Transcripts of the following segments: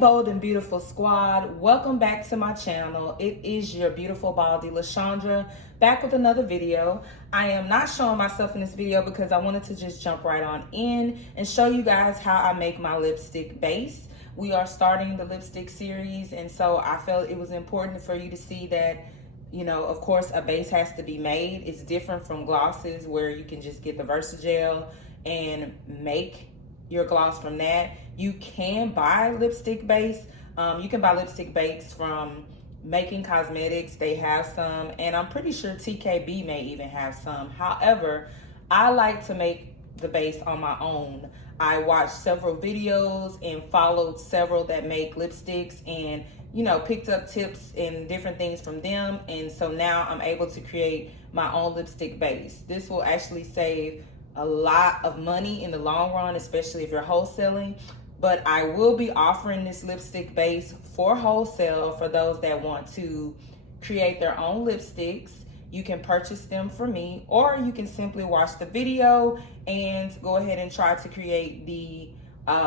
Bold and Beautiful Squad, welcome back to my channel. It is your beautiful Baldy LaShondra back with another video. I am not showing myself in this video because I wanted to just jump right on in and show you guys how I make my lipstick base. We are starting the lipstick series, and so I felt it was important for you to see that, you know, of course a base has to be made. It's different from glosses where you can just get the Versagel and make your gloss from that. You can buy lipstick base. You can buy lipstick base from Making Cosmetics. They have some, and I'm pretty sure TKB may even have some. However, I like to make the base on my own. I watched several videos and followed several that make lipsticks, and you know, picked up tips and different things from them. And so now I'm able to create my own lipstick base. This will actually save a lot of money in the long run, especially if you're wholesaling. But I will be offering this lipstick base for wholesale for those that want to create their own lipsticks. You can purchase them from me, or you can simply watch the video and go ahead and try to create the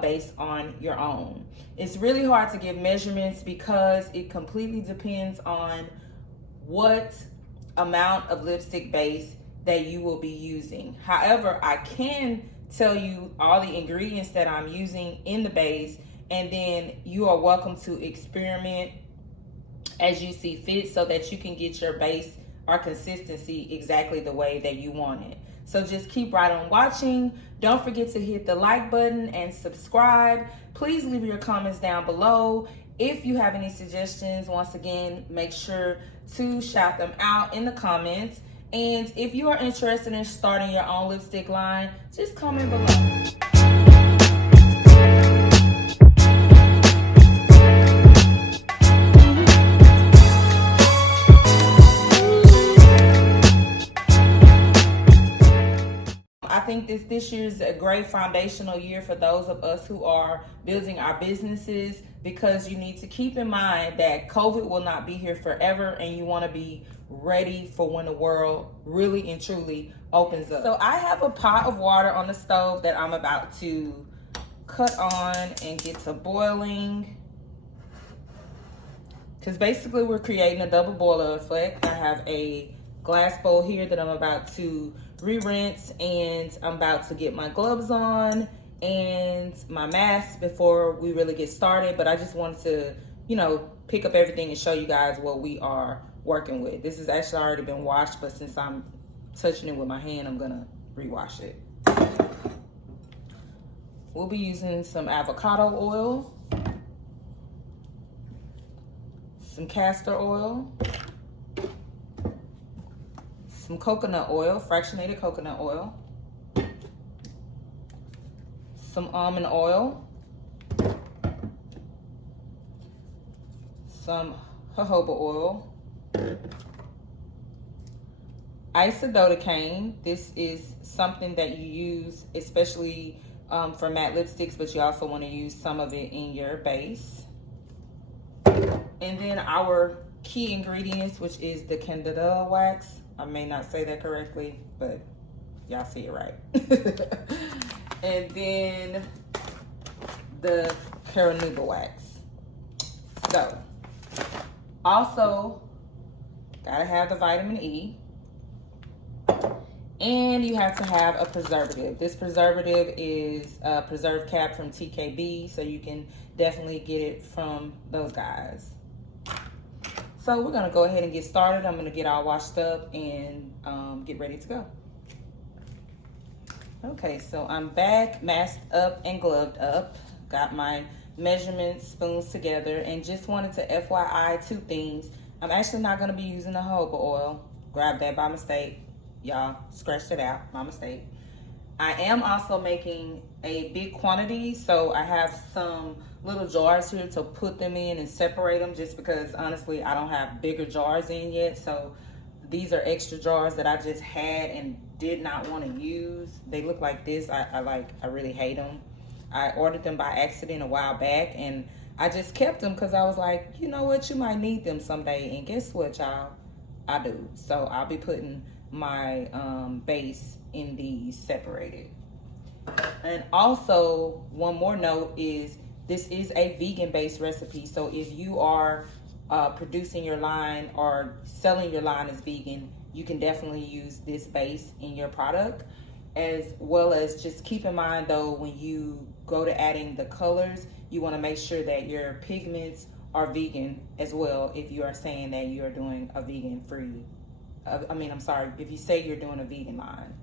base on your own. It's really hard to give measurements because it completely depends on what amount of lipstick base that you will be using. However, I can tell you all the ingredients that I'm using in the base, and then you are welcome to experiment as you see fit so that you can get your base or consistency exactly the way that you want it. So just keep right on watching. Don't forget to hit the like button and subscribe. Please leave your comments down below. If you have any suggestions, once again, make sure to shout them out in the comments. And if you are interested in starting your own lipstick line, just comment below. I think this year is a great foundational year for those of us who are building our businesses, because you need to keep in mind that COVID will not be here forever, and you want to be ready for when the world really and truly opens up. So I have a pot of water on the stove that I'm about to cut on and get to boiling, because basically we're creating a double boiler effect. I have a glass bowl here that I'm about to re-rinse, and I'm about to get my gloves on and my mask before we really get started. But I just wanted to, you know, pick up everything and show you guys what we are working with. This has actually already been washed, but since I'm touching it with my hand, I'm gonna rewash it. We'll be using some avocado oil, some castor oil, some coconut oil, fractionated coconut oil, some almond oil, some jojoba oil, isododecane. This is something that you use especially for matte lipsticks, but you also want to use some of it in your base. And then our key ingredients, which is the candida wax. I may not say that correctly, but y'all see it right. And then the carnauba wax. So, also gotta have the vitamin E, and you have to have a preservative. This preservative is a preserve cap from TKB, so you can definitely get it from those guys. So we're gonna go ahead and get started. I'm gonna get all washed up and get ready to go. Okay, so I'm back, masked up and gloved up. Got my measurements, spoons together, and just wanted to FYI two things. I'm actually not gonna be using the jojoba oil. Grabbed that by mistake. Y'all scratched it out, my mistake. I am also making a big quantity, so I have some little jars here to put them in and separate them, just because honestly I don't have bigger jars in yet. So these are extra jars that I just had and did not want to use. They look like this. I really hate them. I ordered them by accident a while back, and I just kept them because I was like, you know what, you might need them someday. And guess what, y'all? I do. So I'll be putting my base in these separated. And also one more note is this is a vegan-based recipe. So if you are producing your line or selling your line as vegan, you can definitely use this base in your product. As well as just keep in mind though, when you go to adding the colors, you want to make sure that your pigments are vegan as well. If you are saying that you are doing a vegan free, if you say you're doing a vegan line.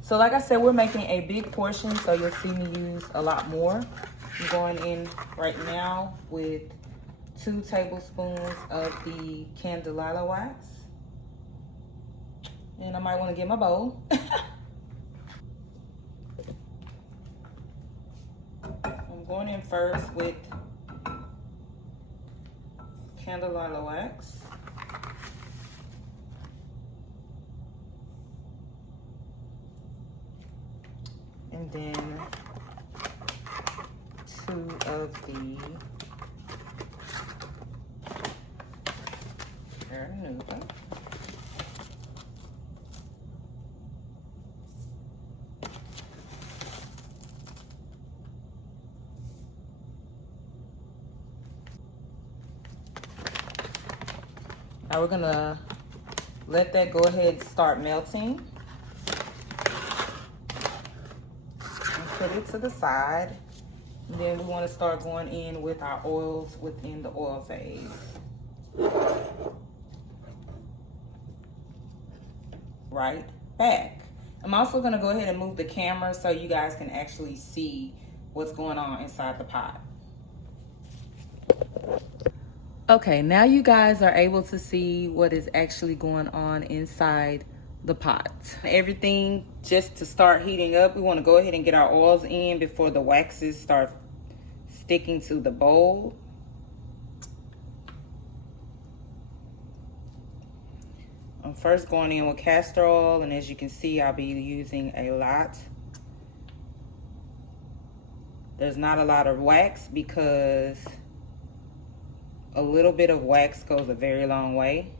So like I said, we're making a big portion, so you'll see me use a lot more. I'm going in right now with 2 tablespoons of the Candelilla wax. And I might want to get my bowl. I'm going in first with Candelilla wax. And then 2 of the Nuda. Now we're gonna let that go ahead and start melting. And put it to the side. And then we want to start going in with our oils within the oil phase. Right back. I'm also going to go ahead and move the camera so you guys can actually see what's going on inside the pot. Okay, now you guys are able to see what is actually going on inside the pot. Everything just to start heating up, we want to go ahead and get our oils in before the waxes start sticking to the bowl. I'm first going in with castor oil, and as you can see, I'll be using a lot. There's not a lot of wax because a little bit of wax goes a very long way.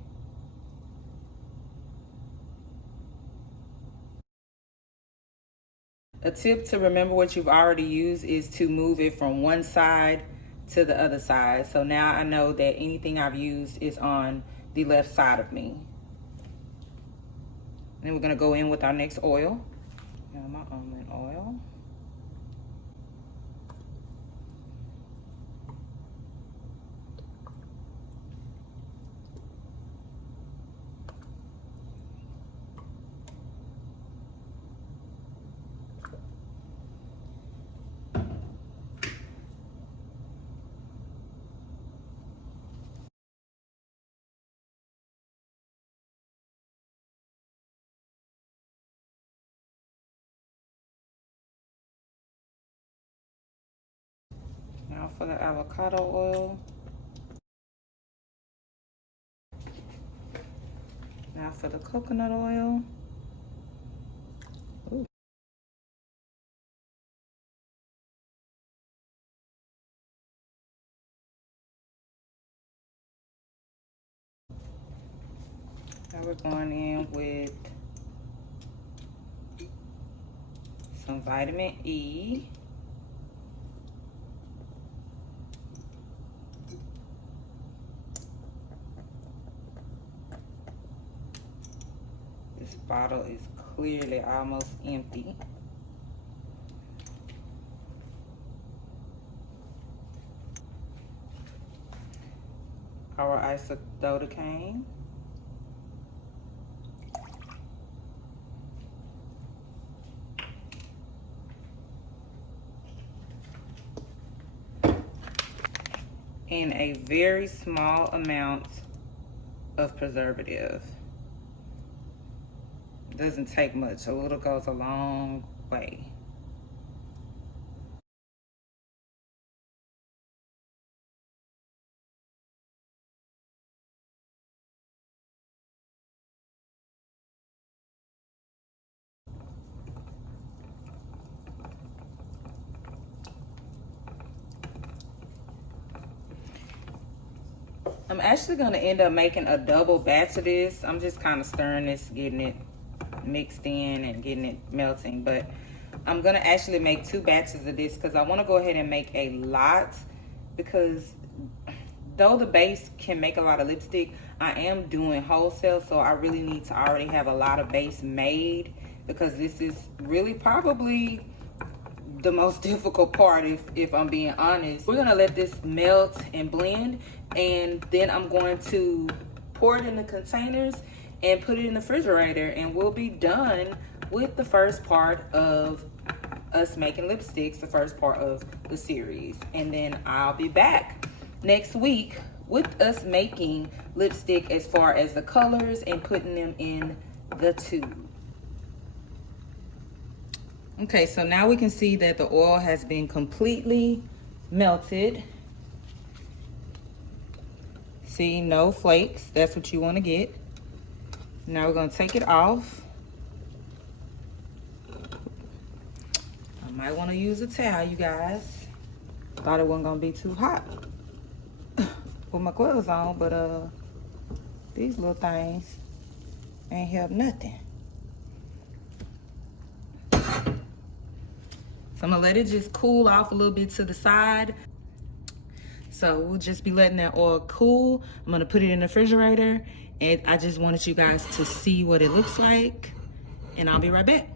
A tip to remember what you've already used is to move it from one side to the other side. So now I know that anything I've used is on the left side of me. And then we're gonna go in with our next oil. Now my almond oil. Now for the avocado oil. Now for the coconut oil. Ooh. Now we're going in with some vitamin E. This bottle is clearly almost empty. Our isododecane. And a very small amount of preservative. Doesn't take much. A little goes a long way. I'm actually gonna end up making a double batch of this. I'm just kind of stirring this, getting it mixed in and getting it melting. But I'm gonna actually make 2 batches of this because I want to go ahead and make a lot, because though the base can make a lot of lipstick, I am doing wholesale, so I really need to already have a lot of base made, because this is really probably the most difficult part, if I'm being honest. We're gonna let this melt and blend, and then I'm going to pour it in the containers and put it in the refrigerator, and we'll be done with the first part of us making lipsticks, the first part of the series. And then I'll be back next week with us making lipstick as far as the colors and putting them in the tube. Okay, so now we can see that the oil has been completely melted. See, no flakes. That's what you want to get. Now we're going to take it off. I might want to use a towel, you guys. Thought it wasn't going to be too hot with my gloves on, but these little things ain't help nothing. So I'm gonna let it just cool off a little bit to the side. So we'll just be letting that oil cool. I'm gonna put it in the refrigerator, and I just wanted you guys to see what it looks like, and I'll be right back.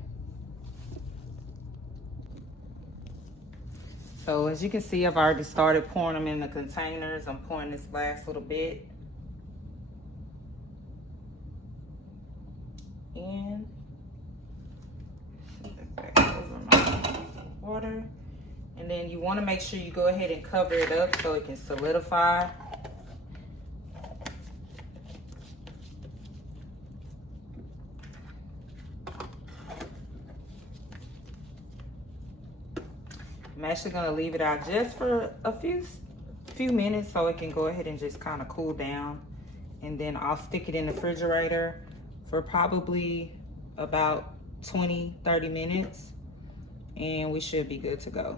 So as you can see, I've already started pouring them in the containers. I'm pouring this last little bit in. Back over my water. And then you want to make sure you go ahead and cover it up so it can solidify. I'm actually going to leave it out just for a few minutes so it can go ahead and just kind of cool down. And then I'll stick it in the refrigerator for probably about 20-30 minutes, and we should be good to go.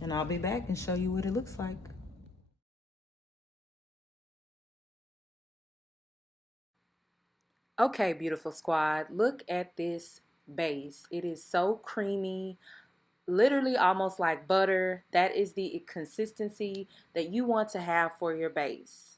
And I'll be back and show you what it looks like. Okay, beautiful squad, look at this base. It is so creamy, literally almost like butter. That is the consistency that you want to have for your base.